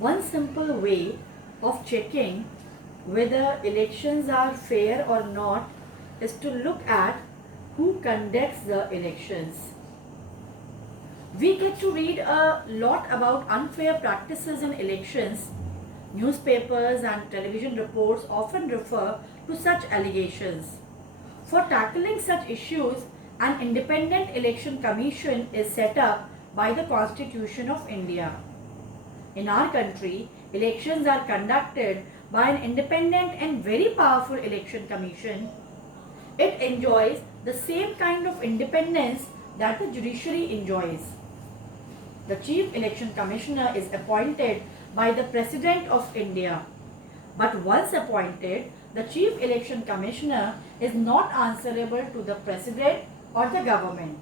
One simple way of checking whether elections are fair or not is to look at who conducts the elections. We get to read a lot about unfair practices in elections. Newspapers and television reports often refer to such allegations. For tackling such issues, an independent election commission is set up by the Constitution of India. In our country, elections are conducted by an independent and very powerful election commission. It enjoys the same kind of independence that the judiciary enjoys. The Chief Election Commissioner is appointed by the President of India. But once appointed, the Chief Election Commissioner is not answerable to the President or the government.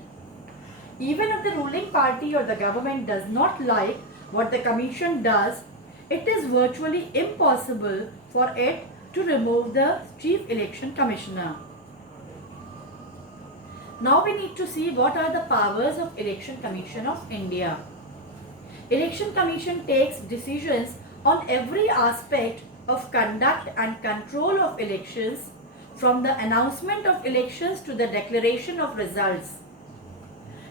Even if the ruling party or the government does not like what the Commission does, it is virtually impossible for it to remove the Chief Election Commissioner. Now we need to see what are the powers of Election Commission of India. Election Commission takes decisions on every aspect of conduct and control of elections, from the announcement of elections to the declaration of results.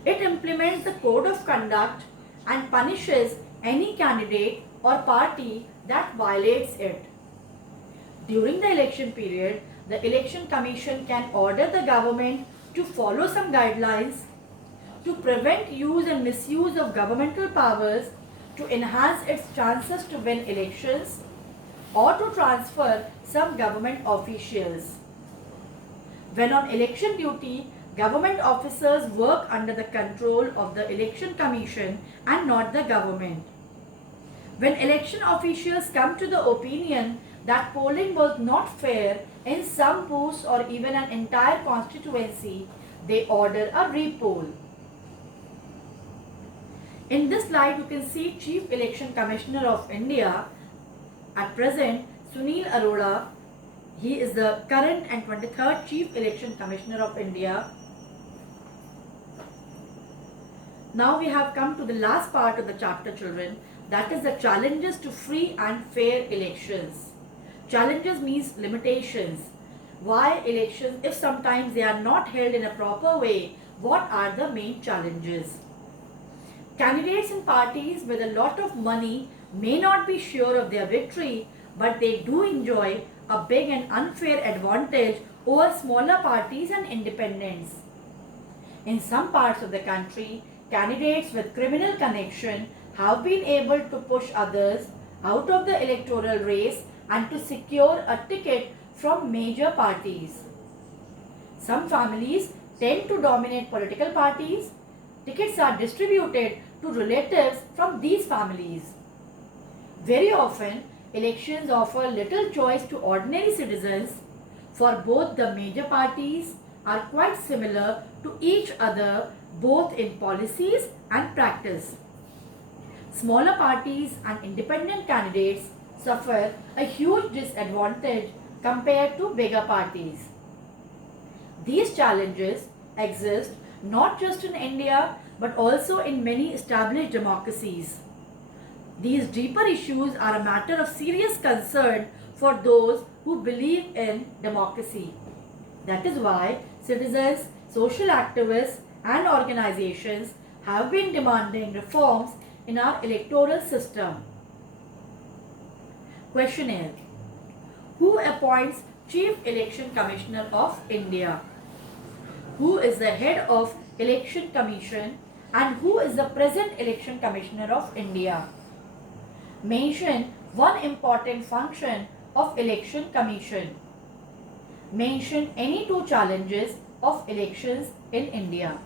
It implements the code of conduct and punishes any candidate or party that violates it. During the election period, the Election Commission can order the government to follow some guidelines, to prevent use and misuse of governmental powers, to enhance its chances to win elections, or to transfer some government officials. When on election duty, government officers work under the control of the Election Commission and not the government. When election officials come to the opinion that polling was not fair in some booths or even an entire constituency, they order a repoll. In this slide, you can see Chief Election Commissioner of India. At present, Sunil Arora. He is the current and 23rd Chief Election Commissioner of India. Now we have come to the last part of the chapter, children. That is the challenges to free and fair elections. Challenges means limitations. Why elections, if sometimes they are not held in a proper way, what are the main challenges? Candidates and parties with a lot of money may not be sure of their victory, but they do enjoy a big and unfair advantage over smaller parties and independents. In some parts of the country, candidates with criminal connection have been able to push others out of the electoral race and to secure a ticket from major parties. Some families tend to dominate political parties. Tickets are distributed to relatives from these families. Very often, elections offer little choice to ordinary citizens, for both the major parties are quite similar to each other both in policies and practice. Smaller parties and independent candidates suffer a huge disadvantage compared to bigger parties. These challenges exist not just in India but also in many established democracies. These deeper issues are a matter of serious concern for those who believe in democracy. That is why citizens, social activists and organizations have been demanding reforms in our electoral system. Question is, who appoints Chief Election Commissioner of India? Who is the head of Election Commission and who is the present Election Commissioner of India? Mention one important function of Election Commission. Mention any two challenges of elections in India.